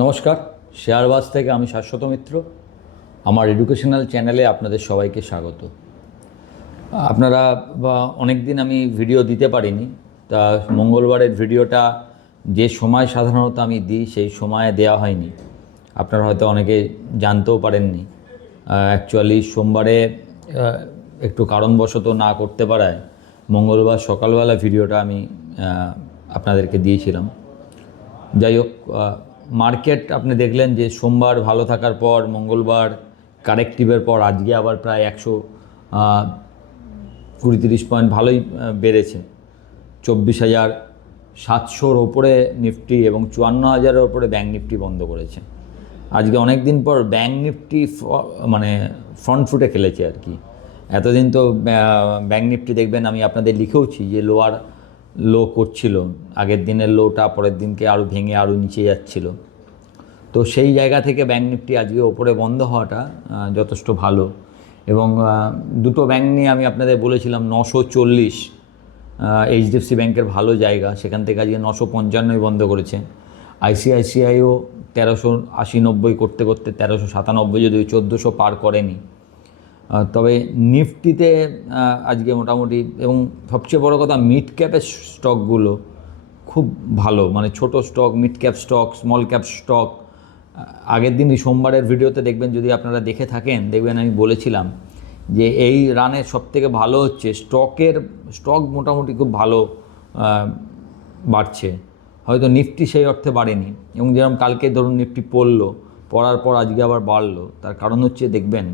নমস্কার, শেয়ারবাজ থেকে আমি শাশ্বত মিত্র। আমার এডুকেশনাল চ্যানেলে আপনাদের সবাইকে স্বাগত। আপনারা অনেক দিন আমি ভিডিও দিতে পারিনি, তা মঙ্গলবারের ভিডিওটা যে সময় সাধারণত আমি দিই, সেই সময়ে দেওয়া হয়নি। আপনারা হয়তো অনেকে জানতেও পারেননি। অ্যাকচুয়ালি সোমবারে একটু কারণবশত না করতে পারায়, মঙ্গলবার সকালবেলা ভিডিওটা আমি আপনাদেরকে দিয়েছিলাম। যাই হোক মার্কেট আপনি দেখলেন যে সোমবার ভালো থাকার পর, মঙ্গলবার কারেক্টিভের পর, আজকে আবার প্রায় একশো কুড়ি তিরিশ পয়েন্ট ভালোই বেড়েছে। চব্বিশ হাজার সাতশোর ওপরে নিফটি এবং চুয়ান্ন হাজারের ওপরে ব্যাঙ্ক নিফটি বন্ধ করেছে। আজকে অনেক দিন পর ব্যাঙ্ক নিফটি মানে ফ্রন্ট ফুটে খেলেছে আর কি। এতদিন তো ব্যাঙ্ক নিফটি দেখবেন আমি আপনাদের লিখেওছি যে লোয়ার লো করছিল, আগের দিনের লোটা পরের দিনকে আরও ভেঙে আরও নিচে যাচ্ছিল। তো সেই জায়গা থেকে ব্যাঙ্ক নিফটি আজকে ওপরে বন্ধ হওয়াটা যথেষ্ট ভালো। এবং দুটো ব্যাঙ্ক নিয়ে আমি আপনাদের বলেছিলাম নশো চল্লিশ এইচডিএফসি ব্যাংকের ভালো জায়গা, সেখান থেকে আজকে নশো পঞ্চান্নই বন্ধ করেছে। আইসিআইসিআইও তেরোশো আশি নব্বই করতে করতে তেরোশো সাতানব্বই যদি চোদ্দোশো পার করেনি। তবে নিফটিতে আজকে মোটামুটি এবং সবচেয়ে বড় কথা মিড ক্যাপের স্টকগুলো খুব ভালো। মানে ছোট stock mid cap stock small cap stock আগের দিনই সোমবারের ভিডিওতে দেখবেন যদি আপনারা দেখে থাকেন, দেখবেন আমি বলেছিলাম যে এই রানের সবথেকে ভালো হচ্ছে স্টকের স্টক মোটামুটি খুব ভালো বাড়ছে। হয়তো নিফটি সেই অর্থে বাড়েনি এবং যেরকম কালকে ধরুন নিফটি পড়ল, পড়ার পর আজকে আবার বাড়লো। তার কারণ হচ্ছে দেখবেন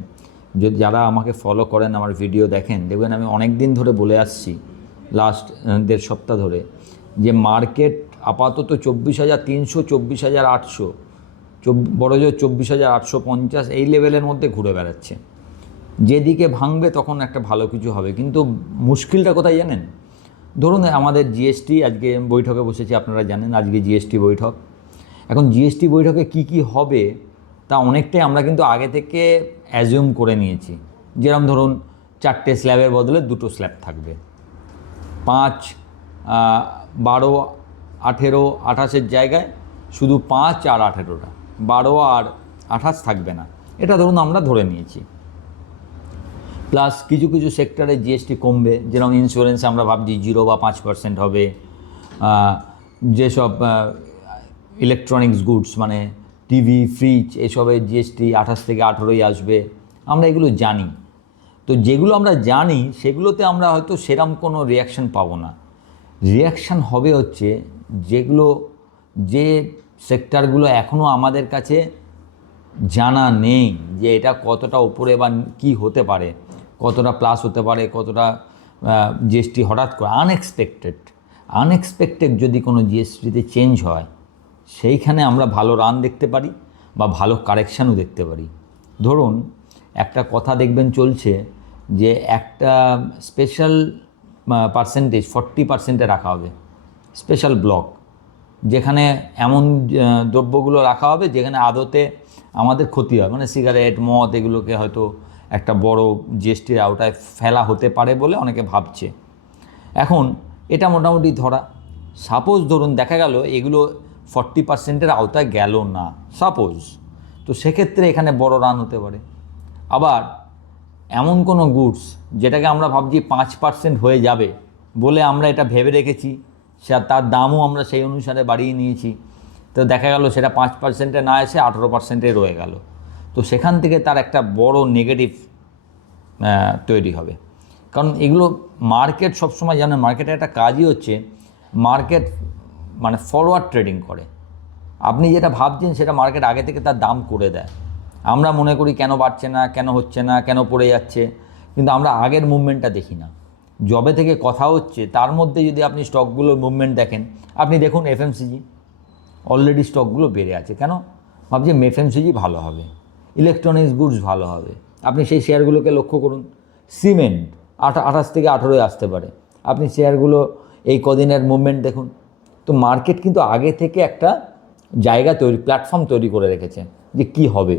যে যারা আমাকে ফলো করেন, আমার ভিডিও দেখেন, দেখবেন আমি অনেক দিন ধরে বলে আসছি লাস্ট দেড় সপ্তাহ ধরে, যে মার্কেট আপাতত চব্বিশ হাজার তিনশো, চব্বিশ হাজার আটশো বড় জোর চব্বিশ হাজার আটশো পঞ্চাশ, এই লেভেলের মধ্যে ঘুরে বেড়াচ্ছে। যেদিকে ভাঙবে তখন একটা ভালো কিছু হবে। কিন্তু মুশকিলটা কোথায় জানেন? ধরুন আমাদের জিএসটি আজকে বৈঠকে বসেছি, আপনারা জানেন আজকে জিএসটি বৈঠক। এখন জিএসটি বৈঠকে কি কি হবে, তা অনেকটাই আমরা কিন্তু আগে থেকে অ্যাজিউম করে নিয়েছি। যেরকম ধরুন, চারটে স্ল্যাবের বদলে দুটো স্ল্যাব থাকবে। পাঁচ বারো, আঠেরো, আঠাশের জায়গায় শুধু পাঁচ আর আঠেরোটা। বারো আর আঠাশ থাকবে না। এটা ধরুন আমরা ধরে নিয়েছি। প্লাস কিছু কিছু সেক্টরে জিএসটি কমবে। যেরকম ইন্স্যুরেন্স আমরা ভাবছি জিরো বা পাঁচ পার্সেন্ট হবে। যেসব ইলেকট্রনিক্স গুডস মানে টিভি ফ্রিজ এসবে জিএসটি আঠাশ থেকে আঠেরোই আসবে। আমরা এগুলো জানি। তো যেগুলো আমরা জানি, সেগুলোতে আমরা হয়তো সেরম কোনো রিয়াকশান পাবো না। রিয়াকশান হবে হচ্ছে যেগুলো, যে সেক্টরগুলো এখনও আমাদের কাছে জানা নেই যে এটা কতটা উপরে বা কি হতে পারে, কতটা প্লাস হতে পারে, কতটা জিএসটি হঠাৎ করে আনএক্সপেক্টেড আনএক্সপেক্টেড যদি কোনো জিএসটিতে চেঞ্জ হয় সেইখানে আমরা ভালো রান দেখতে পারি বা ভালো কারেকশানও দেখতে পারি। ধরুন, একটা কথা দেখবেন চলছে যে একটা স্পেশাল পার্সেন্টেজ ফর্টি পার্সেন্টে রাখা হবে স্পেশাল ব্লক যেখানে এমন দ্রব্যগুলো রাখা হবে যেখানে আদতে আমাদের ক্ষতি হয়। মানে সিগারেট মদ এগুলোকে হয়তো একটা বড় জিএসটির আওতায় ফেলা হতে পারে বলে অনেকে ভাবছে। এখন এটা মোটামুটি ধরা সাপোজ ধরুন দেখা গেল এগুলো ফর্টি পার্সেন্টের আওতায় গেল না সাপোজ তো সেক্ষেত্রে এখানে বড় রান হতে পারে। আবার এমন কোনো গুডস যেটাকে আমরা ভাবছি পাঁচ পার্সেন্ট হয়ে যাবে বলে আমরা এটা ভেবে রেখেছি, সে তার দামও আমরা সেই অনুসারে বাড়িয়ে নিয়েছি। তো দেখা গেল সেটা পাঁচ পার্সেন্টে না এসে আঠেরো পার্সেন্টে রয়ে গেল। তো সেখান থেকে তার একটা বড় নেগেটিভ তৈরি হবে। কারণ এগুলো মার্কেট সবসময় জানেন মার্কেটে একটা কাজই হচ্ছে মার্কেট মানে ফরওয়ার্ড ট্রেডিং করে। আপনি যেটা ভাবছেন সেটা মার্কেট আগে থেকে তার দাম করে দেয়। আমরা মনে করি কেন বাড়ছে না, কেন হচ্ছে না, কেন পড়ে যাচ্ছে, কিন্তু আমরা আগের মুভমেন্টটা দেখি না। জবে থেকে কথা হচ্ছে, তার মধ্যে যদি আপনি স্টকগুলোর মুভমেন্ট দেখেন, আপনি দেখুন এফএমসিজি অলরেডি স্টকগুলো বেড়ে আছে। কেন? ভাবছি এফএমসিজি ভালো হবে ইলেকট্রনিক্স গুডস ভালো হবে। আপনি সেই শেয়ারগুলোকে লক্ষ্য করুন সিমেন্ট আঠা, আঠাশ থেকে আঠেরোয় আসতে পারে। আপনি শেয়ারগুলো এই কদিনের মুভমেন্ট দেখুন তো মার্কেট কিন্তু আগে থেকে একটা জায়গা তৈরি প্ল্যাটফর্ম তৈরি করে রেখেছে যে কি হবে।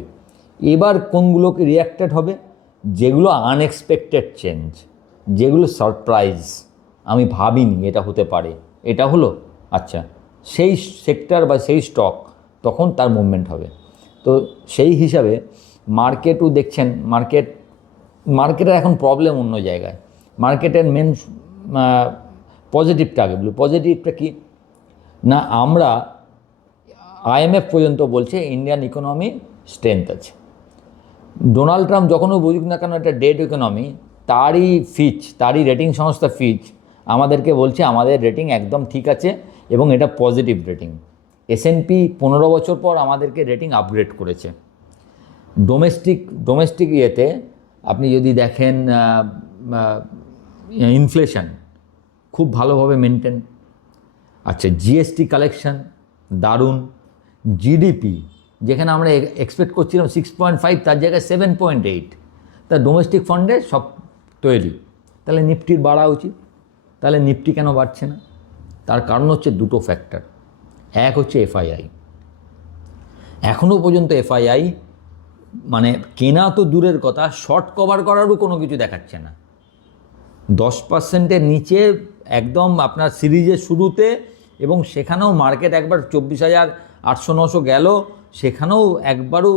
এবার কোনগুলোকে রিয়াক্টেড হবে? যেগুলো আনএক্সপেক্টেড চেঞ্জ যেগুলো সারপ্রাইজ আমি ভাবিনি এটা হতে পারে। এটা হলো আচ্ছা সেই সেক্টর বা সেই স্টক তখন তার মুভমেন্ট হবে। তো সেই হিসাবে মার্কেটও দেখছেন মার্কেট মার্কেটের এখন প্রবলেম অন্য জায়গায়। মার্কেটের মেন পজিটিভটা আগে বলি পজিটিভটা কি? না, আমরা আইএমএফ পর্যন্ত বলছে ইন্ডিয়ান ইকোনমি স্ট্রেংথ আছে। ডোনাল্ড ট্রাম্প যখনও বুঝুক না কেন এটা ডেড ইকোনমি তারই ফিচ তারই রেটিং সংস্থা ফিচ আমাদেরকে বলছে আমাদের রেটিং একদম ঠিক আছে এবং এটা পজিটিভ রেটিং এসএনপি পনেরো বছর পর আমাদেরকে রেটিং আপগ্রেড করেছে। ডোমেস্টিক ডোমেস্টিক ইয়েতে আপনি যদি দেখেন ইনফ্লেশন খুব ভালোভাবে মেনটেন আচ্ছা জিএসটি কালেকশন দারুণ। জিডিপি যেখানে আমরা এক্সপেক্ট করছিলাম সিক্স পয়েন্ট ফাইভ তার জায়গায় সেভেন পয়েন্ট এইট তা ডোমেস্টিক ফান্ডে সব তৈরি। তাহলে নিফটির বাড়া উচিত। তাহলে নিফটি কেন বাড়ছে না? তার কারণ হচ্ছে দুটো ফ্যাক্টর এক হচ্ছে এফআইআই এখনও পর্যন্ত এফআইআই মানে কেনা তো দূরের কথা শর্ট কভার করারও কোনো কিছু দেখাচ্ছে না। দশ পার্সেন্টের নিচে একদম আপনার সিরিজের শুরুতে এবং সেখানেও মার্কেট একবার চব্বিশ হাজার আটশো নশো গেল, সেখানেও একবারও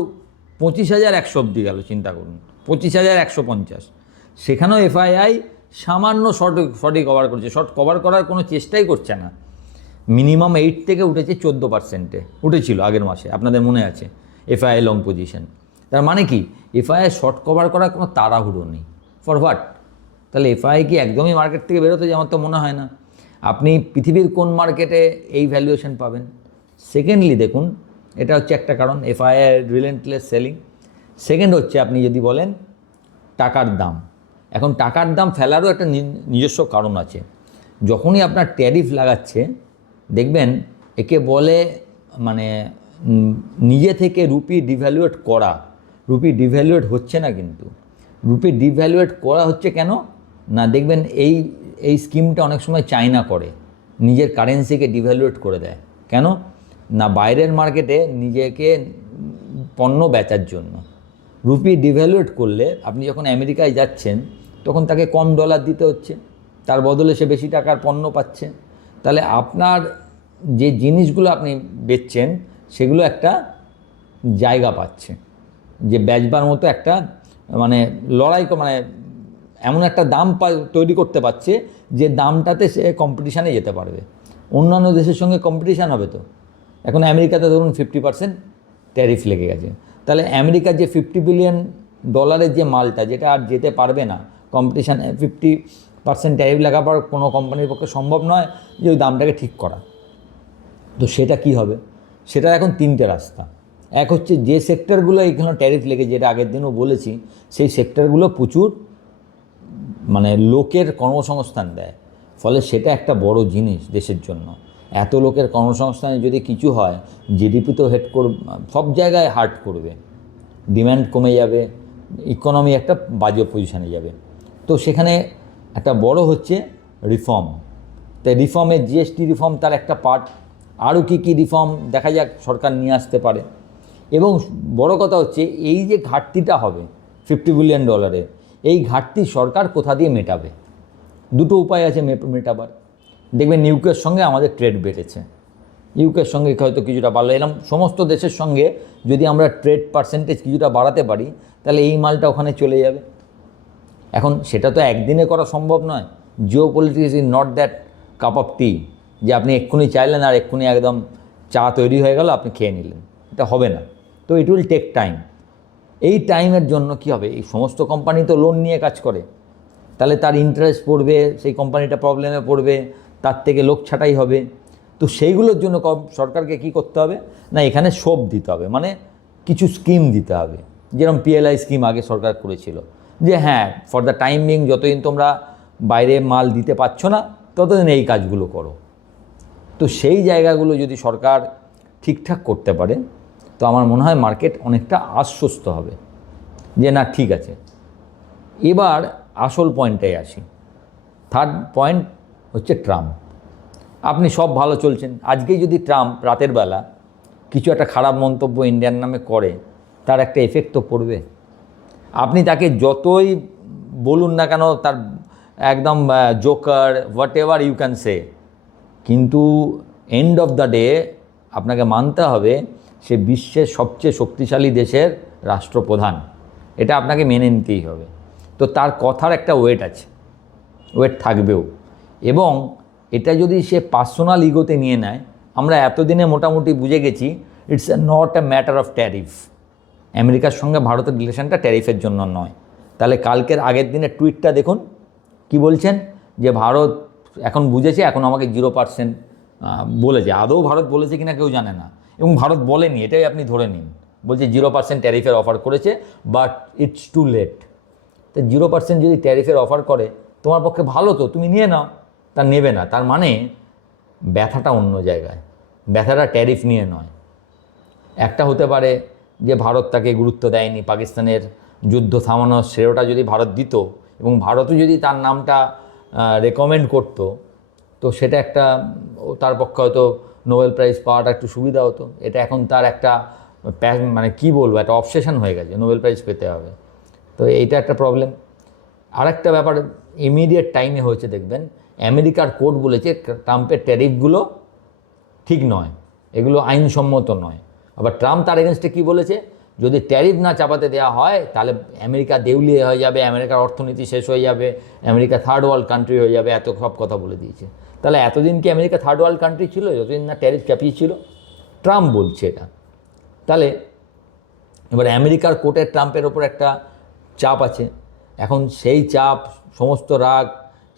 পঁচিশ হাজার একশো অব্দি গেল, চিন্তা করুন। পঁচিশ হাজার একশো পঞ্চাশ। সেখানেও এফআইআই সামান্য শর্ট, শর্টই কভার করছে। শর্ট কভার করার কোনো চেষ্টাই করছে না। মিনিমাম এইট থেকে উঠেছে চোদ্দ পার্সেন্টে উঠেছিল আগের মাসে, আপনাদের মনে আছে, এফআইআই লং পজিশন তার মানে কি? এফআইআই শর্ট কভার করার কোনো তাড়াহুড়ো নেই। ফর হোয়াট তাহলে এফআই কি একদমই মার্কেট থেকে বেরোতে যায় আমার তো মনে হয় না। আপনি পৃথিবীর কোন মার্কেটে এই ভ্যালুয়েশন পাবেন? সেকেন্ডলি দেখুন, এটা হচ্ছে একটা কারণ এফআইআর রিলেন্টলেস সেলিং সেকেন্ড হচ্ছে আপনি যদি বলেন, টাকার দাম। এখন টাকার দাম ফেলারও একটা নিজস্ব কারণ আছে। যখনই আপনার ট্যারিফ লাগাচ্ছে, দেখবেন একে বলে মানে নিজে থেকে রুপি ডিভ্যালুয়েট করা। রুপি ডিভ্যালুয়েট হচ্ছে না কিন্তু। রুপি ডিভ্যালুয়েট করা হচ্ছে কেন? না, দেখবেন এই এই স্কিমটা অনেক সময় চায়না করে। নিজের কারেন্সিকে ডিভ্যালুয়েট করে দেয়। কেন? না, বাইরের মার্কেটে নিজেকে পণ্য বেচার জন্য। রুপি ডিভ্যালুয়েট করলে আপনি যখন আমেরিকায় যাচ্ছেন, তখন তাকে কম ডলার দিতে হচ্ছে। তার বদলে সে বেশি টাকার পণ্য পাচ্ছে। তাহলে আপনার যে জিনিসগুলো আপনি বেচছেন, সেগুলো একটা জায়গা পাচ্ছে। যে বেচবার মতো একটা মানে লড়াই মানে এমন একটা দাম তৈরি করতে পারছে যে দামটাতে সে কম্পিটিশানে যেতে পারবে। অন্যান্য দেশের সঙ্গে কম্পিটিশান হবে তো। এখন আমেরিকাতে ধরুন ফিফটি পার্সেন্ট ট্যারিফ লেগে গেছে। তাহলে আমেরিকার যে ফিফটি বিলিয়ন ডলারের যে মালটা, যেটা আর যেতে পারবে না কম্পিটিশান ফিফটি পার্সেন্ট ট্যারিফ লাগাবার কোনো কোম্পানির পক্ষে সম্ভব নয় যে ওই দামটাকে ঠিক করা। তো সেটা কি হবে? সেটা এখন তিনটে রাস্তা। এক হচ্ছে যে সেক্টরগুলো এখানে ট্যারিফ লেগে যেটা আগের দিনও বলেছি, সেই সেক্টরগুলো প্রচুর মানে লোকের কর্মসংস্থান দেয়। ফলে সেটা একটা বড় জিনিস দেশের জন্য। এত লোকের কর্মসংস্থানে যদি কিছু হয় জিডিপি তো হেড কর, সব জায়গায় হার্ট করবে। ডিম্যান্ড কমে যাবে ইকোনমি একটা বাজে পজিশানে যাবে। তো সেখানে একটা বড় হচ্ছে রিফর্ম তাই রিফর্মে জিএসটি রিফর্ম তার একটা পার্ট আরও কী কী রিফর্ম দেখা যাক, সরকার নিয়ে আসতে পারে। এবং বড় কথা হচ্ছে, এই যে ঘাটতিটা হবে ফিফটি বিলিয়ন ডলারের এই ঘাটতি সরকার কোথা দিয়ে মেটাবে? দুটো উপায় আছে মেটাবার। দেখবেন ইউকের সঙ্গে আমাদের ট্রেড বেড়েছে। ইউকের সঙ্গে হয়তো কিছুটা বাড়লো। এরকম সমস্ত দেশের সঙ্গে যদি আমরা ট্রেড পার্সেন্টেজ কিছুটা বাড়াতে পারি, তাহলে এই মালটা ওখানে চলে যাবে। এখন সেটা তো একদিনে করা সম্ভব নয়। Geopolitics is not that cup of tea যে আপনি এক্ষুনি চাইলেন আর এক্ষুনি একদম চা তৈরি হয়ে গেল, আপনি খেয়ে নিলেন। এটা হবে না। তো ইট উইল টেক টাইম এই টাইমের জন্য কি হবে? এই সমস্ত কোম্পানি তো লোন নিয়ে কাজ করে। তাহলে তার ইন্টারেস্ট পড়বে, সেই কোম্পানিটা প্রবলেমে পড়বে, তার থেকে লোক ছাঁটাই হবে। তো সেইগুলোর জন্য সরকারকে কি করতে হবে? না, এখানে সব দিতে হবে। মানে কিছু স্কিম দিতে হবে। যেরকম পিএলআই স্কিম আগে সরকার করেছিল। যে হ্যাঁ ফর দ্য টাইম যতদিন তোমরা বাইরে মাল দিতে পারছ না, ততদিন এই কাজগুলো করো। তো সেই জায়গাগুলো যদি সরকার ঠিকঠাক করতে পারে তো আমার মনে হয় মার্কেট অনেকটা আশ্বস্ত হবে। যে না, ঠিক আছে। এবার আসল পয়েন্টটাই আসি। থার্ড পয়েন্ট হচ্ছে ট্রাম্প আপনি সব ভালো চলছেন। আজকেই যদি ট্রাম্প রাতের বেলা কিছু একটা খারাপ মন্তব্য ইন্ডিয়ার নামে করে, তার একটা এফেক্ট তো পড়বে। আপনি তাকে যতই বলুন না কেন, তার একদম joker whatever you can say কিন্তু এন্ড অফ দ্য ডে আপনাকে মানতে হবে সে বিশ্বের সবচেয়ে শক্তিশালী দেশের রাষ্ট্রপ্রধান। এটা আপনাকে মেনে নিতেই হবে। তো তার কথার একটা ওয়েট আছে ওয়েট থাকবেও। এবং এটা যদি সে পার্সোনাল ইগোতে নিয়ে নেয়, আমরা এতদিনে মোটামুটি বুঝে গেছি it's not a matter of tariff আমেরিকার সঙ্গে ভারতের রিলেশনটা ট্যারিফের জন্য নয়। তাহলে কালকের আগের দিনের টুইটটা দেখুন। কি বলছেন? যে ভারত এখন বুঝেছে, এখন আমাকে জিরো পার্সেন্ট বলেছে। আদৌ ভারত বলেছে কিনা কেউ জানে না। এবং ভারত বলেনি, এটাই আপনি ধরে নিন। বলছে জিরো পার্সেন্ট ট্যারিফের অফার করেছে বাট ইটস টু লেট তো জিরো পার্সেন্ট যদি ট্যারিফের অফার করে, তোমার পক্ষে ভালো তো, তুমি নিয়ে নাও। তা নেবে না, তার মানে ব্যথাটা অন্য জায়গায়। ব্যথাটা ট্যারিফ নিয়ে নয়। একটা হতে পারে যে ভারত তাকে গুরুত্ব দেয়নি, পাকিস্তানের যুদ্ধ থামানোর শ্রেয়টা যদি ভারত দিত, এবং ভারতও যদি তার নামটা রেকমেন্ড করতো, তো সেটা একটা তার পক্ষে হয়তো নোবেল প্রাইজ পাওয়াটা একটু সুবিধা হতো। এটা এখন তার একটা মানে কি বলব, একটা অবসেশন হয়ে গেছে নোবেল প্রাইজ পেতে হবে। তো এইটা একটা প্রবলেম আরেকটা ব্যাপার ইমিডিয়েট টাইমে হয়েছে, দেখবেন, আমেরিকার কোর্ট বলেছে, ট্রাম্পের ট্যারিফগুলো ঠিক নয়। এগুলো আইনসম্মত নয়। আবার ট্রাম্প তার এগেনস্টে কী বলেছে? যদি ট্যারিফ না চাপাতে দেওয়া হয়, তাহলে আমেরিকা দেউলিয়ে হয়ে যাবে, আমেরিকার অর্থনীতি শেষ হয়ে যাবে, আমেরিকা থার্ড ওয়ার্ল্ড কান্ট্রি হয়ে যাবে, এত সব কথা বলে দিয়েছে। তাহলে এতদিন কি আমেরিকা থার্ড ওয়ার্ল্ড কান্ট্রি ছিল? যতদিন না ট্যারিফ চাপিয়েছিল ট্রাম্প বলছে এটা। তাহলে এবার আমেরিকার কোর্টের ট্রাম্পের ওপর একটা চাপ আছে। এখন সেই চাপ, সমস্ত রাগ,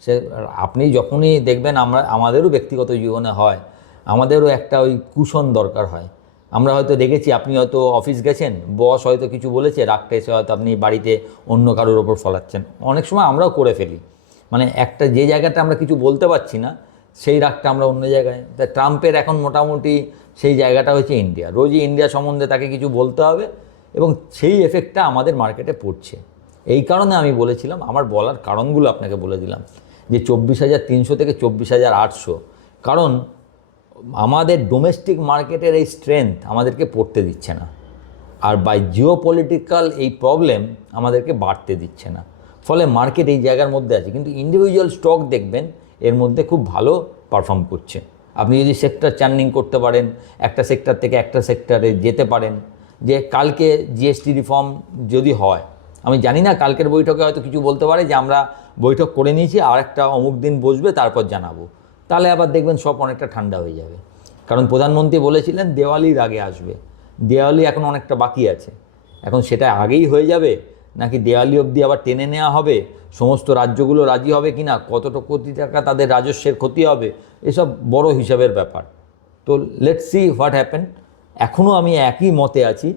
সে আপনি যখনই দেখবেন আমরা, আমাদেরও ব্যক্তিগত জীবনে হয়। আমাদেরও একটা ওই কুশন দরকার হয়। আমরা হয়তো দেখেছি, আপনি হয়তো অফিস গেছেন বস হয়তো কিছু বলেছে, রাগটা এসে হয়তো আপনি বাড়িতে অন্য কারোর ওপর ফলাচ্ছেন। অনেক সময় আমরাও করে ফেলি। মানে একটা যে জায়গাটা আমরা কিছু বলতে পারছি না সেই রাগটা আমরা অন্য জায়গায়, তা ট্রাম্পের এখন মোটামুটি সেই জায়গাটা হচ্ছে ইন্ডিয়া। রোজই ইন্ডিয়া সম্বন্ধে তাকে কিছু বলতে হবে এবং সেই এফেক্টটা আমাদের মার্কেটে পড়ছে। এই কারণে আমি বলেছিলাম, আমার বলার কারণগুলো আপনাকে বলে দিলাম যে চব্বিশ হাজার তিনশো থেকে চব্বিশ হাজার আটশো। কারণ আমাদের ডোমেস্টিক মার্কেটের এই স্ট্রেংথ আমাদেরকে পড়তে দিচ্ছে না। আর বাই জিও পলিটিক্যাল এই প্রবলেম আমাদেরকে বাড়তে দিচ্ছে না। ফলে মার্কেট এই জায়গার মধ্যে আছে। কিন্তু ইন্ডিভিজুয়াল স্টক দেখবেন এর মধ্যে খুব ভালো পারফর্ম করছে। আপনি যদি সেক্টর চার্নিং করতে পারেন, একটা সেক্টর থেকে একটা সেক্টরে যেতে পারেন, যে কালকে জিএসটি রিফর্ম যদি হয়, আমি জানি না কালকের বৈঠকে হয়তো কিছু বলতে পারে যে আমরা বৈঠক করে নিয়েছি, আর একটা অমুক দিন বসবে, তারপর জানাব। তাহলে আবার দেখবেন সব অনেকটা ঠান্ডা হয়ে যাবে। কারণ প্রধানমন্ত্রী বলেছিলেন দেওয়ালির আগে আসবে। দেওয়ালি এখন অনেকটা বাকি আছে। এখন সেটা আগেই হয়ে যাবে নাকি দেওয়ালি অবধি আবার টেনে নেওয়া হবে? সমস্ত রাজ্যগুলো রাজি হবে কি না কতটা কোটি টাকা তাদের রাজস্বের ক্ষতি হবে? এসব বড় হিসাবের ব্যাপার। তো লেট সি হোয়াট হ্যাপেন এখনও আমি একই মতে আছি।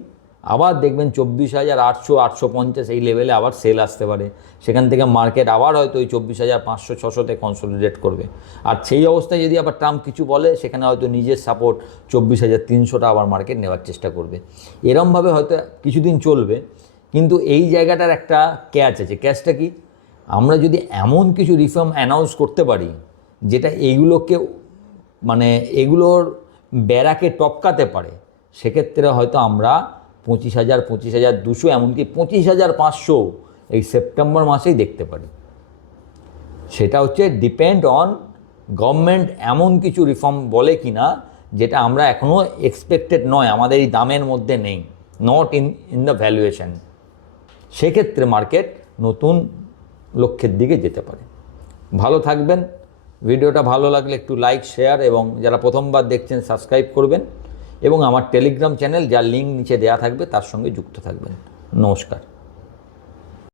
আবার দেখবেন চব্বিশ হাজার আটশো আটশো পঞ্চাশ এই লেভেলে আবার সেল আসতে পারে। সেখান থেকে মার্কেট আবার হয়তো ওই চব্বিশ হাজার পাঁচশো ছশোতে কনসলিডেট করবে। আর সেই অবস্থায় যদি আবার ট্রাম্প কিছু বলে, সেখানে হয়তো নিজের সাপোর্ট চব্বিশ হাজার তিনশোটা আবার মার্কেট নেওয়ার চেষ্টা করবে। এরমভাবে হয়তো কিছুদিন চলবে। কিন্তু এই জায়গাটার একটা ক্যাচ আছে। ক্যাচটা কি? আমরা যদি এমন কিছু রিফর্ম অ্যানাউন্স করতে পারি, যেটা এইগুলোকে মানে এগুলোর বেড়াকে টপকাতে পারে, সেক্ষেত্রে হয়তো আমরা পঁচিশ হাজার পঁচিশ হাজার দুশো, এমনকি পঁচিশ হাজার পাঁচশো এই সেপ্টেম্বর মাসেই দেখতে পারি। সেটা হচ্ছে ডিপেন্ড অন গভর্নমেন্ট এমন কিছু রিফর্ম বলে কি না যেটা আমরা এখনও এক্সপেক্টেড নয়, আমাদের এই দামের মধ্যে নেই not in in the valuation সেক্ষেত্রে মার্কেট নতুন লক্ষ্যের দিকে যেতে পারে। ভালো থাকবেন, ভিডিওটা ভালো লাগলে একটু লাইক, শেয়ার এবং যারা প্রথমবার দেখছেন সাবস্ক্রাইব করবেন এবং আমার টেলিগ্রাম চ্যানেল, যার লিঙ্ক নিচে দেওয়া থাকবে, তার সঙ্গে যুক্ত থাকবেন। নমস্কার।